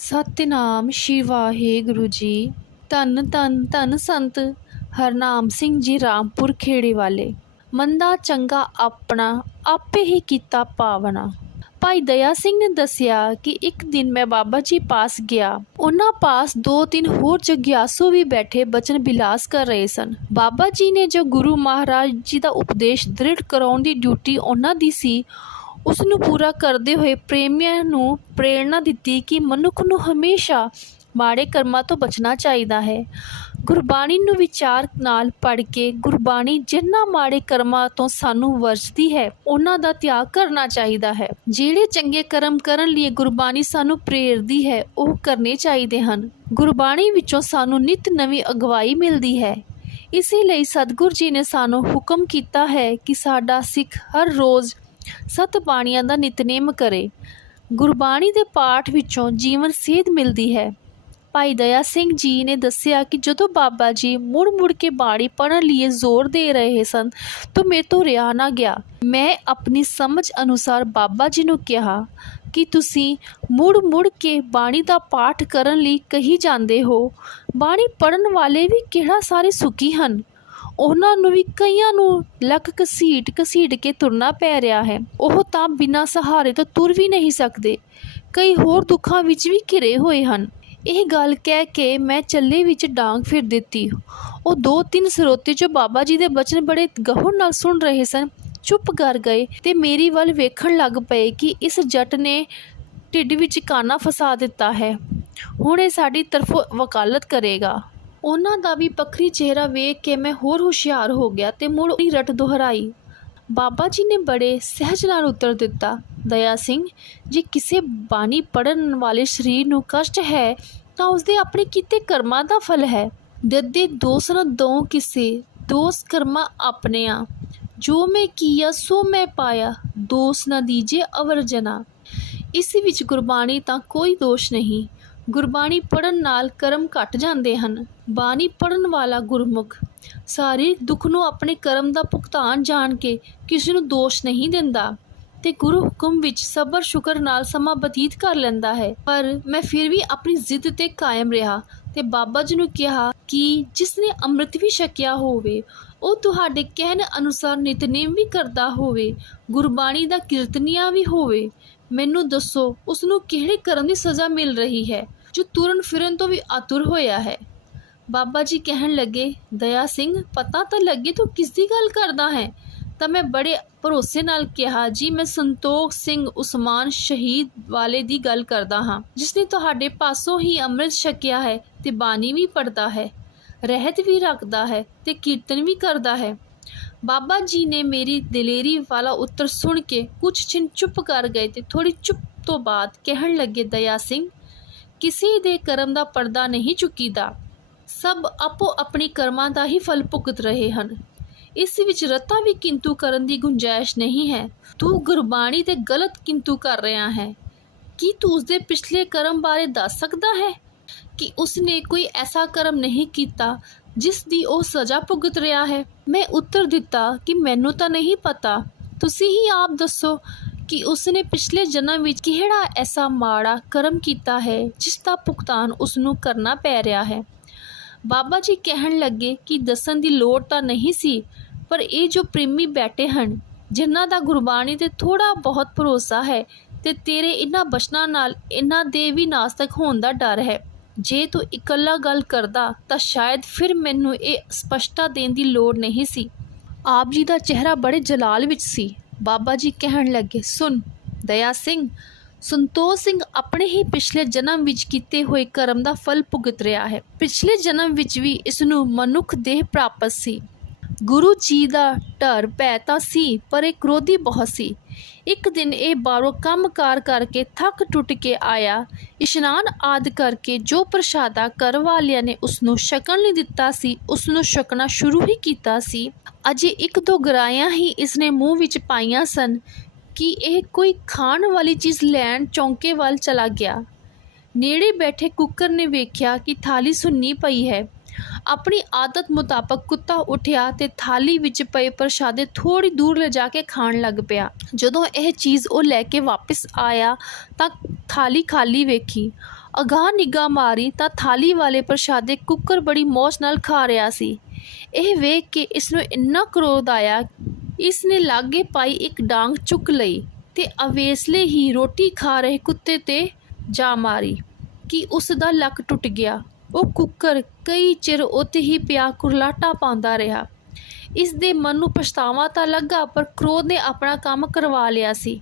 ਸਤਿਨਾਮ ਸ਼੍ਰੀ ਵਾਹਿਗੁਰੂ ਜੀ। ਧੰਨ ਧੰਨ ਧੰਨ ਸੰਤ ਹਰਨਾਮ ਸਿੰਘ ਜੀ ਰਾਮਪੁਰ ਖੇੜੇ ਵਾਲੇ। ਮੰਦਾ ਚੰਗਾ ਆਪਣਾ ਆਪੇ ਹੀ ਕੀਤਾ ਪਾਵਣਾ। ਭਾਈ ਦਇਆ ਸਿੰਘ ਨੇ ਦੱਸਿਆ ਕਿ ਇੱਕ ਦਿਨ ਮੈਂ ਬਾਬਾ ਜੀ ਪਾਸ ਗਿਆ। ਉਹਨਾਂ ਪਾਸ 2-3 ਹੋਰ ਜਗਿਆਸੂ ਵੀ ਬੈਠੇ ਬਚਨ ਬਿਲਾਸ ਕਰ ਰਹੇ ਸਨ। ਬਾਬਾ ਜੀ ਨੇ ਜੋ ਗੁਰੂ ਮਹਾਰਾਜ ਜੀ ਦਾ ਉਪਦੇਸ਼ ਦ੍ਰਿੜ ਕਰਾਉਣ ਦੀ ਡਿਊਟੀ ਉਹਨਾਂ ਦੀ ਸੀ, ਉਸ ਨੂੰ ਪੂਰਾ ਕਰਦੇ ਹੋਏ ਪ੍ਰੇਮੀਆਂ ਨੂੰ ਪ੍ਰੇਰਣਾ ਦਿੱਤੀ ਕਿ ਮਨੁੱਖ ਨੂੰ ਹਮੇਸ਼ਾ ਮਾੜੇ ਕਰਮਾਂ ਤੋਂ ਬਚਣਾ ਚਾਹੀਦਾ ਹੈ। ਗੁਰਬਾਣੀ ਨੂੰ ਵਿਚਾਰ ਨਾਲ ਪੜ੍ਹ ਕੇ ਗੁਰਬਾਣੀ ਜਿਨ੍ਹਾਂ ਮਾੜੇ ਕਰਮਾਂ ਤੋਂ ਸਾਨੂੰ ਵਰਜਦੀ ਹੈ, ਉਹਨਾਂ ਦਾ ਤਿਆਗ ਕਰਨਾ ਚਾਹੀਦਾ ਹੈ। ਜਿਹੜੇ ਚੰਗੇ ਕਰਮ ਕਰਨ ਲਈ ਗੁਰਬਾਣੀ ਸਾਨੂੰ ਪ੍ਰੇਰਦੀ ਹੈ, ਉਹ ਕਰਨੇ ਚਾਹੀਦੇ ਹਨ। ਗੁਰਬਾਣੀ ਵਿੱਚੋਂ ਸਾਨੂੰ ਨਿਤ ਨਵੀਂ ਅਗਵਾਈ ਮਿਲਦੀ ਹੈ। ਇਸੇ ਲਈ ਸਤਿਗੁਰੂ ਜੀ ਨੇ ਸਾਨੂੰ ਹੁਕਮ ਕੀਤਾ ਹੈ ਕਿ ਸਾਡਾ ਸਿੱਖ ਹਰ ਰੋਜ਼ 7 ਬਾਣੀਆਂ ਦਾ ਨਿਤਨੇਮ ਕਰੇ। ਗੁਰਬਾਣੀ ਦੇ ਪਾਠ ਵਿੱਚੋਂ ਜੀਵਨ ਸੇਧ ਮਿਲਦੀ ਹੈ। ਭਾਈ ਦਇਆ ਸਿੰਘ ਜੀ ਨੇ ਦੱਸਿਆ ਕਿ ਜਦੋਂ ਬਾਬਾ ਜੀ ਮੁੜ ਕੇ ਬਾਣੀ ਪੜ੍ਹਨ ਲਈ ਜ਼ੋਰ ਦੇ ਰਹੇ ਸਨ ਤਾਂ ਮੇਰੇ ਤੋਂ ਰਿਹਾ ਨਾ ਗਿਆ। ਮੈਂ ਆਪਣੀ ਸਮਝ ਅਨੁਸਾਰ ਬਾਬਾ ਜੀ ਨੂੰ ਕਿਹਾ ਕਿ ਤੁਸੀਂ ਮੁੜ ਕੇ ਬਾਣੀ ਦਾ ਪਾਠ ਕਰਨ ਲਈ ਕਹੀ ਜਾਂਦੇ ਹੋ। ਬਾਣੀ ਪੜ੍ਹਨ ਵਾਲੇ ਵੀ ਕਿਹੜਾ ਸਾਰੇ ਸੁਖੀ ਹਨ। ਉਹਨਾਂ ਨੂੰ ਵੀ ਕਈਆਂ ਨੂੰ ਲੱਕ ਘਸੀਟ ਕੇ ਤੁਰਨਾ ਪੈ ਰਿਹਾ ਹੈ। ਉਹ ਤਾਂ ਬਿਨਾਂ ਸਹਾਰੇ ਤੋਂ ਤੁਰ ਵੀ ਨਹੀਂ ਸਕਦੇ। ਕਈ ਹੋਰ ਦੁੱਖਾਂ ਵਿੱਚ ਵੀ ਘਿਰੇ ਹੋਏ ਹਨ। ਇਹ ਗੱਲ ਕਹਿ ਕੇ ਮੈਂ ਚੱਲੇ ਵਿੱਚ ਡਾਂਗ ਫਿਰ ਦਿੱਤੀ। ਉਹ 2-3 ਸਰੋਤੇ ਜੋ ਬਾਬਾ ਜੀ ਦੇ ਬਚਨ ਬੜੇ ਗਹੁਰ ਨਾਲ ਸੁਣ ਰਹੇ ਸਨ, ਚੁੱਪ ਕਰ ਗਏ ਤੇ ਮੇਰੀ ਵੱਲ ਵੇਖਣ ਲੱਗ ਪਏ ਕਿ ਇਸ ਜੱਟ ਨੇ ਢਿੱਡ ਵਿੱਚ ਕਾਨਾ ਫਸਾ ਦਿੱਤਾ ਹੈ। ਹੁਣ ਇਹ ਸਾਡੀ ਤਰਫੋਂ ਵਕਾਲਤ ਕਰੇਗਾ। ਉਹਨਾਂ ਦਾ ਵੀ ਪੱਖਰੀ ਚਿਹਰਾ ਵੇਖ ਕੇ ਮੈਂ ਹੋਰ ਹੁਸ਼ਿਆਰ ਹੋ ਗਿਆ ਤੇ ਮੁੜ ਉਹਦੀ ਰਟ ਦੁਹਰਾਈ। ਬਾਬਾ ਜੀ ਨੇ ਬੜੇ ਸਹਿਜ ਨਾਲ ਉੱਤਰ ਦਿੱਤਾ, ਦਇਆ ਸਿੰਘ, ਜੇ ਕਿਸੇ ਬਾਣੀ ਪੜ੍ਹਨ ਵਾਲੇ ਸਰੀਰ ਨੂੰ ਕਸ਼ਟ ਹੈ ਤਾਂ ਉਸਦੇ ਆਪਣੇ ਕੀਤੇ ਕਰਮਾਂ ਦਾ ਫਲ ਹੈ। ਦੱਦੇ ਦੋਸ ਨ ਦਉ ਕਿਸੇ, ਦੋਸ ਕਰਮਾਂ ਆਪਣਿਆਂ, ਜੋ ਮੈਂ ਕੀਆ ਸੋ ਮੈਂ ਪਾਇਆ, ਦੋਸ ਨਾ ਦੀਜੇ ਅਵਰ ਜਨਾ। ਇਸ ਵਿੱਚ ਗੁਰਬਾਣੀ ਤਾਂ ਕੋਈ ਦੋਸ਼ ਨਹੀਂ। ਗੁਰਬਾਣੀ ਪੜ੍ਹਨ ਨਾਲ ਕਰਮ ਘਟ ਜਾਂਦੇ ਹਨ। ਬਾਣੀ ਪੜ੍ਹਨ ਵਾਲਾ ਗੁਰਮੁਖ ਸਾਰੇ ਦੁੱਖ ਨੂੰ ਆਪਣੇ ਕਰਮ ਦਾ ਭੁਗਤਾਨ ਜਾਣ ਕੇ ਕਿਸੇ ਨੂੰ ਦੋਸ਼ ਨਹੀਂ ਦਿੰਦਾ ਤੇ ਗੁਰੂ ਹੁਕਮ ਵਿੱਚ ਸਬਰ ਸ਼ੁਕਰ ਨਾਲ ਸਮਾਂ ਬਤੀਤ ਕਰ ਲੈਂਦਾ ਹੈ। ਪਰ ਮੈਂ ਫਿਰ ਵੀ ਆਪਣੀ ਜ਼ਿੱਦ ਤੇ ਕਾਇਮ ਰਿਹਾ ਤੇ ਬਾਬਾ ਜੀ ਨੂੰ ਕਿਹਾ ਕਿ ਜਿਸ ਨੇ ਅੰਮ੍ਰਿਤ ਵੀ ਛਕਿਆ ਹੋਵੇ, ਉਹ ਤੁਹਾਡੇ ਕਹਿਣ ਅਨੁਸਾਰ ਨਿਤਨੇਮ ਵੀ ਕਰਦਾ ਹੋਵੇ, ਗੁਰਬਾਣੀ ਦਾ ਕੀਰਤਨੀਆ ਵੀ ਹੋਵੇ, ਮੈਨੂੰ ਦੱਸੋ ਉਸ ਨੂੰ ਕਿਹੜੇ ਕਰਮ ਦੀ ਸਜ਼ਾ ਮਿਲ ਰਹੀ ਹੈ ਜੋ ਤੁਰਨ ਫਿਰਨ ਤੋਂ ਵੀ ਆਤੁਰ ਹੋਇਆ ਹੈ। ਬਾਬਾ ਜੀ ਕਹਿਣ ਲੱਗੇ, ਦਇਆ ਸਿੰਘ, ਪਤਾ ਤਾਂ ਲੱਗੇ ਤੂੰ ਕਿਸ ਦੀ ਗੱਲ ਕਰਦਾ ਹੈ। ਤਾਂ ਮੈਂ ਬੜੇ ਭਰੋਸੇ ਨਾਲ ਕਿਹਾ, ਜੀ ਮੈਂ ਸੰਤੋਖ ਸਿੰਘ ਉਸਮਾਨ ਸ਼ਹੀਦ ਵਾਲੇ ਦੀ ਗੱਲ ਕਰਦਾ ਹਾਂ, ਜਿਸ ਨੇ ਤੁਹਾਡੇ ਪਾਸੋਂ ਹੀ ਅੰਮ੍ਰਿਤ ਛਕਿਆ ਹੈ ਤੇ ਬਾਣੀ ਵੀ ਪੜ੍ਹਦਾ ਹੈ, ਰਹਿਤ ਵੀ ਰੱਖਦਾ ਹੈ ਤੇ ਕੀਰਤਨ ਵੀ ਕਰਦਾ ਹੈ। ਬਾਬਾ ਜੀ ਨੇ ਮੇਰੀ ਦਲੇਰੀ ਵਾਲਾ ਉੱਤਰ ਸੁਣ ਕੇ ਕੁਝ ਚਿਰ ਚੁੱਪ ਕਰ ਗਏ ਤੇ ਥੋੜੀ ਚੁੱਪ ਤੋਂ ਬਾਅਦ ਕਹਿਣ ਲੱਗੇ, ਦਇਆ ਸਿੰਘ, ਕਿਸੇ ਦੇ ਕਰਮ ਦਾ ਪਰਦਾ ਨਹੀਂ ਚੁੱਕੀਦਾ। ਸਭ ਆਪੋ ਆਪਣੀ ਕਰਮਾਂ ਦਾ ਹੀ ਫਲ ਭੁਗਤ ਰਹੇ ਹਨ। ਇਸ ਵਿੱਚ ਰਤਾ ਵੀ ਕਿੰਤੂ ਕਰਨ ਦੀ ਗੁੰਜਾਇਸ਼ ਨਹੀਂ ਹੈ। ਤੂੰ ਗੁਰਬਾਣੀ ਤੇ ਗਲਤ ਕਿੰਤੂ ਕਰ ਰਿਹਾ ਹੈ। ਕੀ ਤੂੰ ਉਸਦੇ ਪਿਛਲੇ ਕਰਮ ਬਾਰੇ ਦੱਸ ਸਕਦਾ ਹੈ ਕਿ ਉਸਨੇ ਕੋਈ ਐਸਾ ਕਰਮ ਨਹੀਂ ਕੀਤਾ ਜਿਸ ਦੀ ਉਹ ਸਜ਼ਾ ਭੁਗਤ ਰਿਹਾ ਹੈ। ਮੈਂ ਉੱਤਰ ਦਿੱਤਾ ਕਿ ਮੈਨੂੰ ਤਾਂ ਨਹੀਂ ਪਤਾ, ਤੁਸੀਂ ਹੀ ਆਪ ਦੱਸੋ ਕਿ ਉਸਨੇ ਪਿਛਲੇ ਜਨਮ ਵਿੱਚ ਕਿਹੜਾ ਐਸਾ ਮਾੜਾ ਕਰਮ ਕੀਤਾ ਹੈ ਜਿਸ ਦਾ ਭੁਗਤਾਨ ਉਸਨੂੰ ਕਰਨਾ ਪੈ ਰਿਹਾ ਹੈ। ਬਾਬਾ ਜੀ ਕਹਿਣ ਲੱਗੇ ਕਿ ਦੱਸਣ ਦੀ ਲੋੜ ਤਾਂ ਨਹੀਂ ਸੀ, ਪਰ ਇਹ ਜੋ ਪ੍ਰੇਮੀ ਬੈਠੇ ਹਨ, ਜਿਨ੍ਹਾਂ ਦਾ ਗੁਰਬਾਣੀ ਤੇ ਥੋੜ੍ਹਾ ਬਹੁਤ ਭਰੋਸਾ ਹੈ ਤੇ ਤੇਰੇ ਇਹਨਾਂ ਬਚਨਾਂ ਨਾਲ ਇਹਨਾਂ ਦੇ ਵੀ ਨਾਸਤਕ ਹੋਣ ਦਾ ਡਰ ਹੈ। ਜੇ ਤੂੰ ਇਕੱਲਾ ਗੱਲ ਕਰਦਾ ਤਾਂ ਸ਼ਾਇਦ ਫਿਰ ਮੈਨੂੰ ਇਹ ਸਪਸ਼ਟਤਾ ਦੇਣ ਦੀ ਲੋੜ ਨਹੀਂ ਸੀ। ਆਪ ਜੀ ਦਾ ਚਿਹਰਾ ਬੜੇ ਜਲਾਲ ਵਿੱਚ ਸੀ। ਬਾਬਾ ਜੀ ਕਹਿਣ ਲੱਗੇ, ਸੁਣ ਦਇਆ ਸਿੰਘ, ਸੰਤੋਖ ਸਿੰਘ ਆਪਣੇ ਹੀ ਪਿਛਲੇ ਜਨਮ ਵਿੱਚ ਕੀਤੇ ਹੋਏ ਕਰਮ ਦਾ ਫਲ ਭੁਗਤ ਰਿਹਾ ਹੈ। ਪਿਛਲੇ ਜਨਮ ਵਿੱਚ ਵੀ ਇਸ ਨੂੰ ਮਨੁੱਖ ਦੇਹ ਪ੍ਰਾਪਤ ਸੀ। ਗੁਰੂ ਜੀ ਦਾ ਡਰ ਭੈ ਤਾਂ ਸੀ, ਪਰ ਇਹ ਕ੍ਰੋਧੀ ਬਹੁਤ ਸੀ। ਇੱਕ ਦਿਨ ਇਹ ਬਾਹਰੋਂ ਕੰਮਕਾਰ ਕਰਕੇ ਥੱਕ ਟੁੱਟ ਕੇ ਆਇਆ। ਇਸ਼ਨਾਨ ਆਦਿ ਕਰਕੇ ਜੋ ਪ੍ਰਸ਼ਾਦਾ ਘਰ ਵਾਲਿਆਂ ਨੇ ਉਸਨੂੰ ਛਕਣ ਲਈ ਦਿੱਤਾ ਸੀ, ਉਸਨੂੰ ਛਕਣਾ ਸ਼ੁਰੂ ਹੀ ਕੀਤਾ ਸੀ। ਅਜੇ 1-2 ਗਰਾਈਆਂ ਹੀ ਇਸਨੇ ਮੂੰਹ ਵਿੱਚ ਪਾਈਆਂ ਸਨ ਕਿ ਇਹ ਕੋਈ ਖਾਣ ਵਾਲੀ ਚੀਜ਼ ਲੈਣ ਚੌਂਕੇ ਵੱਲ ਚਲਾ ਗਿਆ। ਨੇੜੇ ਬੈਠੇ ਕੁੱਕਰ ਨੇ ਵੇਖਿਆ ਕਿ ਥਾਲੀ ਸੁੰਨੀ ਪਈ ਹੈ। ਆਪਣੀ ਆਦਤ ਮੁਤਾਬਕ ਕੁੱਤਾ ਉੱਠਿਆ ਤੇ ਥਾਲੀ ਵਿੱਚ ਪਏ ਪ੍ਰਸ਼ਾਦੇ ਥੋੜ੍ਹੀ ਦੂਰ ਲਿਜਾ ਕੇ ਖਾਣ ਲੱਗ ਪਿਆ। ਜਦੋਂ ਇਹ ਚੀਜ਼ ਉਹ ਲੈ ਕੇ ਵਾਪਸ ਆਇਆ ਤਾਂ ਥਾਲੀ ਖਾਲੀ ਵੇਖੀ। ਅਗਾਂਹ ਨਿਗਾਹ ਮਾਰੀ ਤਾਂ ਥਾਲੀ ਵਾਲੇ ਪ੍ਰਸ਼ਾਦੇ ਕੁੱਕਰ ਬੜੀ ਮੌਜ ਨਾਲ ਖਾ ਰਿਹਾ ਸੀ। ਇਹ ਵੇਖ ਕੇ ਇਸ ਨੂੰ ਇੰਨਾ ਕ੍ਰੋਧ ਆਇਆ, ਇਸ ਨੇ ਲਾਗੇ ਪਾਈ ਇੱਕ ਡਾਂਗ ਚੁੱਕ ਲਈ ਤੇ ਅਵੇਸਲੇ ਹੀ ਰੋਟੀ ਖਾ ਰਹੇ ਕੁੱਤੇ 'ਤੇ ਜਾ ਮਾਰੀ ਕਿ ਉਸ ਦਾ ਲੱਕ ਟੁੱਟ ਗਿਆ। ਉਹ ਕੁੱਕਰ ਕਈ ਚਿਰ ਉੱਥੇ ਹੀ ਪਿਆ ਕੁਰਲਾਟਾ ਪਾਉਂਦਾ ਰਿਹਾ। ਇਸ ਦੇ ਮਨ ਨੂੰ ਪਛਤਾਵਾ ਤਾਂ ਲੱਗਾ, ਪਰ ਕ੍ਰੋਧ ਨੇ ਆਪਣਾ ਕੰਮ ਕਰਵਾ ਲਿਆ ਸੀ।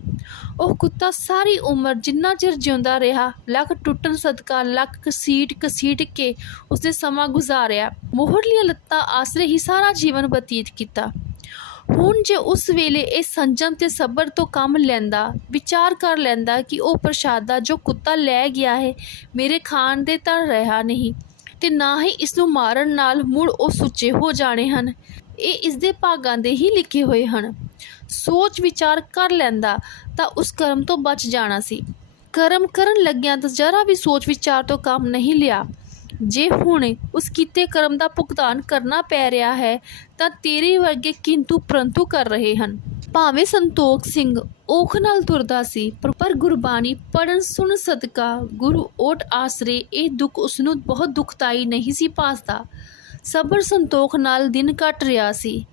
ਉਹ ਕੁੱਤਾ ਸਾਰੀ ਉਮਰ ਜਿੰਨਾ ਚਿਰ ਜਿਉਂਦਾ ਰਿਹਾ, ਲੱਕ ਟੁੱਟਣ ਸਦਕਾ ਲੱਕ ਘਸੀਟ ਕੇ ਉਸਨੇ ਸਮਾਂ ਗੁਜ਼ਾਰਿਆ। ਮੋਹਰਲੀਆਂ ਲੱਤਾਂ ਆਸਰੇ ਹੀ ਸਾਰਾ ਜੀਵਨ ਬਤੀਤ ਕੀਤਾ। ਹੁਣ ਜੇ ਉਸ ਵੇਲੇ ਇਹ ਸੰਜਮ ਤੇ ਸਬਰ ਤੋਂ ਕੰਮ ਲੈਂਦਾ, ਵਿਚਾਰ ਕਰ ਲੈਂਦਾ ਕਿ ਉਹ ਪ੍ਰਸ਼ਾਦਾ ਜੋ ਕੁੱਤਾ ਲੈ ਗਿਆ ਹੈ ਮੇਰੇ ਖਾਣ ਦੇ ਤਾਂ ਰਿਹਾ ਨਹੀਂ, ਤੇ ਨਾ ਹੀ ਇਸ ਨੂੰ ਮਾਰਨ ਨਾਲ ਮੁੜ ਉਹ ਸੁੱਚੇ ਹੋ ਜਾਣੇ ਹਨ। ਇਹ ਇਸਦੇ ਭਾਗਾਂ ਦੇ ਹੀ ਲਿਖੇ ਹੋਏ ਹਨ। ਸੋਚ ਵਿਚਾਰ ਕਰ ਲੈਂਦਾ ਤਾਂ ਉਸ ਕਰਮ ਤੋਂ ਬਚ ਜਾਣਾ ਸੀ। ਕਰਮ ਕਰਨ ਲੱਗਿਆਂ ਤਾਂ ਜ਼ਰਾ ਵੀ ਸੋਚ ਵਿਚਾਰ ਤੋਂ ਕੰਮ ਨਹੀਂ ਲਿਆ। ਜੇ ਹੁਣ ਉਸ ਕੀਤੇ ਕਰਮ ਦਾ ਭੁਗਤਾਨ ਕਰਨਾ ਪੈ ਰਿਹਾ ਹੈ ਤਾਂ ਤੇਰੇ ਵਰਗੇ ਕਿੰਤੂ ਪਰੰਤੂ ਕਰ ਰਹੇ ਹਨ। ਭਾਵੇਂ ਸੰਤੋਖ ਸਿੰਘ ਔਖ ਨਾਲ ਤੁਰਦਾ ਸੀ, ਪਰ ਗੁਰਬਾਣੀ ਪੜ੍ਹਨ ਸੁਣ ਸਦਕਾ ਗੁਰੂ ਓਟ ਆਸਰੇ ਇਹ ਦੁੱਖ ਉਸਨੂੰ ਬਹੁਤ ਦੁਖਦਾਈ ਨਹੀਂ ਸੀ ਭਾਸਦਾ। ਸਬਰ ਸੰਤੋਖ ਨਾਲ ਦਿਨ ਕੱਟ ਰਿਹਾ ਸੀ।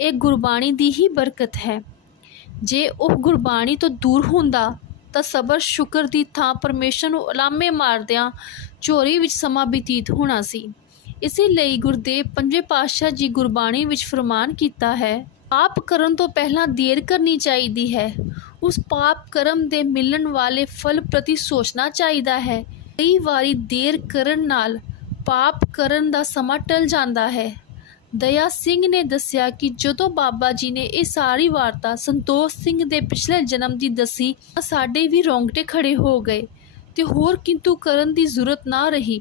ਇਹ ਗੁਰਬਾਣੀ ਦੀ ਹੀ ਬਰਕਤ ਹੈ। ਜੇ ਉਹ ਗੁਰਬਾਣੀ ਤੋਂ ਦੂਰ ਹੁੰਦਾ ਤਾਂ ਸਬਰ ਸ਼ੁਕਰ ਦੀ ਥਾਂ ਪਰਮੇਸ਼ਰ ਨੂੰ ਉਲਾਮੇ ਮਾਰਦਿਆਂ ਝੋਰੀ ਵਿੱਚ ਸਮਾਂ ਬਤੀਤ ਹੋਣਾ ਸੀ। ਇਸੇ ਲਈ ਗੁਰਦੇਵ ਪੰਜਵੇਂ ਪਾਤਸ਼ਾਹ ਜੀ ਗੁਰਬਾਣੀ ਵਿੱਚ ਫਰਮਾਨ ਕੀਤਾ ਹੈ, ਪਾਪ ਕਰਨ ਤੋਂ ਪਹਿਲਾਂ ਦੇਰ ਕਰਨੀ ਚਾਹੀਦੀ ਹੈ। ਉਸ ਪਾਪ ਕਰਮ ਦੇ ਮਿਲਣ ਵਾਲੇ ਫਲ ਪ੍ਰਤੀ ਸੋਚਣਾ ਚਾਹੀਦਾ ਹੈ। ਕਈ ਵਾਰੀ ਦੇਰ ਕਰਨ ਨਾਲ ਪਾਪ ਕਰਨ ਦਾ ਸਮਾਂ ਟਲ ਜਾਂਦਾ ਹੈ। ਦਇਆ ਸਿੰਘ ਨੇ ਦੱਸਿਆ ਕਿ ਜਦੋਂ ਬਾਬਾ ਜੀ ਨੇ ਇਹ ਸਾਰੀ ਵਾਰਤਾ ਸੰਤੋਖ ਸਿੰਘ ਦੇ ਪਿਛਲੇ ਜਨਮ ਦੀ ਦੱਸੀ ਤਾਂ ਸਾਡੇ ਵੀ ਰੌਂਗਟੇ ਖੜੇ ਹੋ ਗਏ ਤੇ ਹੋਰ ਕਿੰਤੂ ਕਰਨ ਦੀ ਜ਼ਰੂਰਤ ਨਾ ਰਹੀ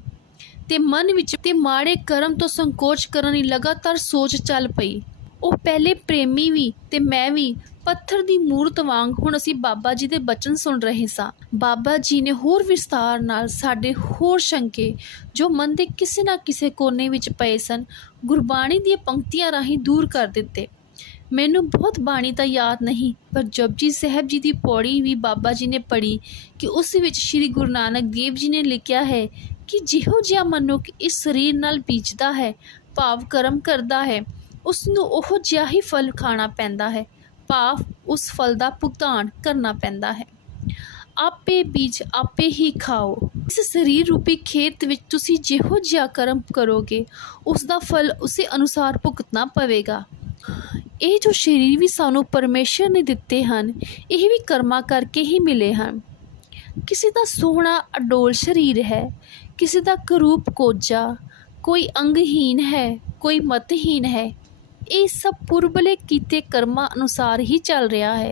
ਤੇ ਮਨ ਵਿੱਚ ਤੇ ਮਾੜੇ ਕਰਮ ਤੋਂ ਸੰਕੋਚ ਕਰਨ ਦੀ ਲਗਾਤਾਰ ਸੋਚ ਚੱਲ ਪਈ। ਉਹ ਪਹਿਲੇ ਪ੍ਰੇਮੀ ਵੀ ਤੇ ਮੈਂ ਵੀ ਪੱਥਰ ਦੀ ਮੂਰਤ ਵਾਂਗ ਹੁਣ ਅਸੀਂ ਬਾਬਾ ਜੀ ਦੇ ਬਚਨ ਸੁਣ ਰਹੇ ਸਾਂ। ਬਾਬਾ ਜੀ ਨੇ ਹੋਰ ਵਿਸਤਾਰ ਨਾਲ ਸਾਡੇ ਹੋਰ ਸ਼ੰਕੇ ਜੋ ਮਨ ਦੇ ਕਿਸੇ ਨਾ ਕਿਸੇ ਕੋਨੇ ਵਿੱਚ ਪਏ ਸਨ, ਗੁਰਬਾਣੀ ਦੀਆਂ ਪੰਕਤੀਆਂ ਰਾਹੀਂ ਦੂਰ ਕਰ ਦਿੱਤੇ। ਮੈਨੂੰ ਬਹੁਤ ਬਾਣੀ ਤਾਂ ਯਾਦ ਨਹੀਂ, ਪਰ ਜਪਜੀ ਸਾਹਿਬ ਜੀ ਦੀ ਪੌੜੀ ਵੀ ਬਾਬਾ ਜੀ ਨੇ ਪੜ੍ਹੀ ਕਿ ਉਸ ਵਿੱਚ ਸ਼੍ਰੀ ਗੁਰੂ ਨਾਨਕ ਦੇਵ ਜੀ ਨੇ ਲਿਖਿਆ ਹੈ ਕਿ ਜਿਹੋ ਜਿਹਾ ਮਨੁੱਖ ਇਸ ਸਰੀਰ ਨਾਲ ਬੀਜਦਾ ਹੈ, ਭਾਵ ਕਰਮ ਕਰਦਾ ਹੈ, ਉਸ ਨੂੰ ਉਹ ਜਿਹਾ ਹੀ ਫਲ ਖਾਣਾ ਪੈਂਦਾ ਹੈ, ਭਾਵ ਉਸ ਫਲ ਦਾ ਭੁਗਤਾਨ ਕਰਨਾ ਪੈਂਦਾ ਹੈ। ਆਪੇ ਬੀਜ ਆਪੇ ਹੀ ਖਾਓ। ਇਸ ਸਰੀਰ ਰੂਪੀ ਖੇਤ ਵਿੱਚ ਤੁਸੀਂ ਜਿਹੋ ਜਿਹਾ ਕਰਮ ਕਰੋਗੇ ਉਸ ਦਾ ਫਲ ਉਸੇ ਅਨੁਸਾਰ ਭੁਗਤਣਾ ਪਵੇਗਾ। ਇਹ ਜੋ ਸਰੀਰ ਵੀ ਸਾਨੂੰ ਪਰਮੇਸ਼ਰ ਨੇ ਦਿੱਤੇ ਹਨ, ਇਹ ਵੀ ਕਰਮਾਂ ਕਰਕੇ ਹੀ ਮਿਲੇ ਹਨ। ਕਿਸੇ ਦਾ ਸੋਹਣਾ ਅਡੋਲ ਸਰੀਰ ਹੈ, ਕਿਸੇ ਦਾ ਕਰੂਪ ਕੋਝਾ, ਕੋਈ ਅੰਗਹੀਨ ਹੈ, ਕੋਈ ਮਤਹੀਨ ਹੈ। ਇਹ ਸਭ ਪੁਰਬਲੇ ਕੀਤੇ ਕਰਮਾਂ ਅਨੁਸਾਰ ਹੀ ਚੱਲ ਰਿਹਾ ਹੈ।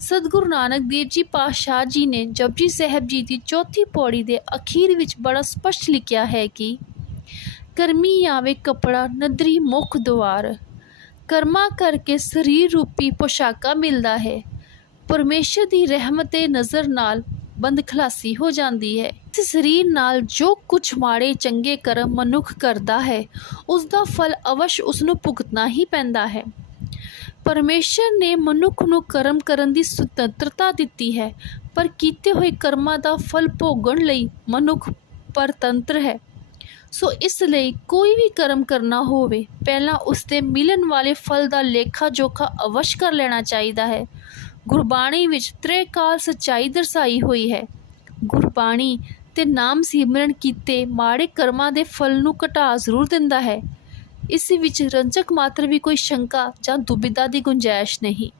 ਸਤਿਗੁਰੂ ਨਾਨਕ ਦੇਵ ਜੀ ਪਾਤਸ਼ਾਹ ਜੀ ਨੇ ਜਪਜੀ ਸਾਹਿਬ ਜੀ ਦੀ ਚੌਥੀ ਪੌੜੀ ਦੇ ਅਖੀਰ ਵਿੱਚ ਬੜਾ ਸਪਸ਼ਟ ਲਿਖਿਆ ਹੈ ਕਿ ਕਰਮੀ ਆਵੇ ਕੱਪੜਾ ਨਦਰੀ ਮੁੱਖ ਦੁਆਰ। ਕਰਮਾਂ ਕਰਕੇ ਸਰੀਰ ਰੂਪੀ ਪੋਸ਼ਾਕਾ ਮਿਲਦਾ ਹੈ। ਪਰਮੇਸ਼ਰ ਦੀ ਰਹਿਮਤ ਤੇ ਨਜ਼ਰ ਨਾਲ ਬੰਦ ਖਲਾਸੀ ਹੋ ਜਾਂਦੀ ਹੈ। ਇਸ ਸਰੀਰ ਨਾਲ ਜੋ ਕੁਝ ਮਾੜੇ ਚੰਗੇ ਕਰਮ ਮਨੁੱਖ ਕਰਦਾ ਹੈ, ਉਸ ਦਾ ਫਲ ਅਵਸ਼ ਉਸ ਨੂੰ ਭੁਗਤਣਾ ਹੀ ਪੈਂਦਾ ਹੈ। ਪਰਮੇਸ਼ਰ ਨੇ ਮਨੁੱਖ ਨੂੰ ਕਰਮ ਕਰਨ ਦੀ ਸੁਤੰਤਰਤਾ ਦਿੱਤੀ ਹੈ, ਪਰ ਕੀਤੇ ਹੋਏ ਕਰਮਾਂ ਦਾ ਫਲ ਭੋਗਣ ਲਈ ਮਨੁੱਖ ਪਰਤੰਤਰ ਹੈ। ਸੋ ਇਸ ਲਈ ਕੋਈ ਵੀ ਕਰਮ ਕਰਨਾ ਹੋਵੇ, ਪਹਿਲਾਂ ਉਸ ਦੇ ਮਿਲਣ ਵਾਲੇ ਫਲ ਦਾ ਲੇਖਾ ਜੋਖਾ ਅਵਸ਼ ਕਰ ਲੈਣਾ ਚਾਹੀਦਾ ਹੈ। ਗੁਰਬਾਣੀ ਵਿੱਚ ਤ੍ਰੈਕਾਲ ਸੱਚਾਈ ਦਰਸਾਈ ਹੋਈ ਹੈ। ਗੁਰਬਾਣੀ ਤੇ ਨਾਮ ਸਿਮਰਨ ਕੀਤੇ ਮਾੜੇ ਕਰਮਾਂ ਦੇ ਫਲ ਨੂੰ ਘਟਾ ਜ਼ਰੂਰ ਦਿੰਦਾ ਹੈ। ਇਸ ਵਿੱਚ ਰੰਜਕ ਮਾਤਰ ਵੀ ਕੋਈ ਸ਼ੰਕਾ ਜਾਂ ਦੁਬਿਧਾ ਦੀ ਗੁੰਜਾਇਸ਼ ਨਹੀਂ।